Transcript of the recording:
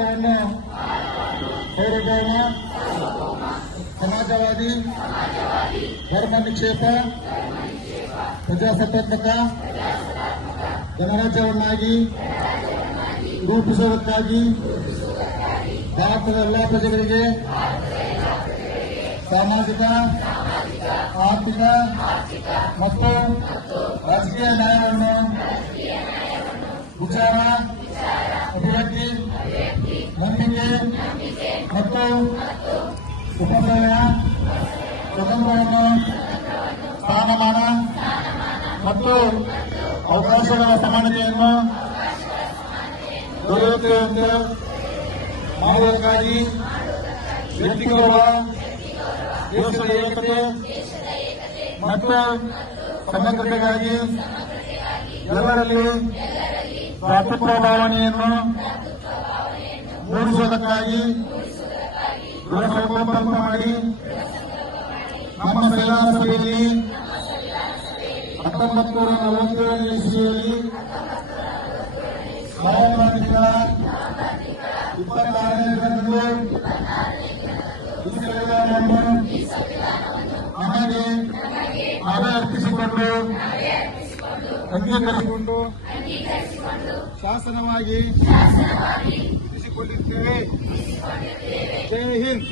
ಭಾರತವನ್ನು ಸಾರ್ವಭೌಮ ಸಮಾಜವಾದಿ ಧರ್ಮ ನಿಕ್ಷೇಪ ಪ್ರಜಾಸತ್ತಾತ್ಮಕ ಗಣರಾಜ್ಯವನ್ನಾಗಿ ರೂಪಿಸುವುದಕ್ಕಾಗಿ ಭಾರತದ ಎಲ್ಲಾ ಪ್ರಜೆಗಳಿಗೆ ಸಾಮಾಜಿಕ ಆರ್ಥಿಕ ಮತ್ತು ರಾಜಕೀಯ ನ್ಯಾಯವನ್ನು ವಿಚಾರ ಅಭಿವ್ಯಕ್ತಿ ನಂಬಿಕೆ ಮತ್ತು ಉಪನಯ ಸ್ವತಂತ್ರವನ್ನು ಸ್ಥಾನಮಾನ ಮತ್ತು ಅವಕಾಶಗಳ ಸಮಾನತೆಯನ್ನು ದೊರೆಯುತ್ತೇವೆಂದು ಮಾಡುವುದಕ್ಕಾಗಿ ವ್ಯಕ್ತಿಗೌರವ ದೇಶದ ಏಕತೆ ಮತ್ತು ಸಮಗ್ರತೆಗಾಗಿ ಎಲ್ಲರಲ್ಲಿ ಭ್ರಾತೃತ್ವ ಭಾವನೆಯನ್ನು ಮೂಡಿಸುವುದಕ್ಕಾಗಿ ದೃಢ ಸಂಕಲ್ಪ ಮಾಡಿ ನಮ್ಮ ಸಂವಿಧಾನ ಸಭೆಯಲ್ಲಿ 1947 ಇಸ್ವಿಯಲ್ಲಿ ನವೆಂಬರ್ ತಿಂಗಳ 26ನೇ ದಿನದಂದು ಈ ಸಂವಿಧಾನವನ್ನು ನಮಗೆ ನಾವೇ ಅರ್ಪಿಸಿಕೊಂಡು ಅಂಗೀಕರಿಸಿಕೊಂಡು ಶಾಸನವಾಗಿ ರೂಪಿಸಿಕೊಂಡಿದ್ದೇವೆ. ಜೈ ಹಿಂದ್.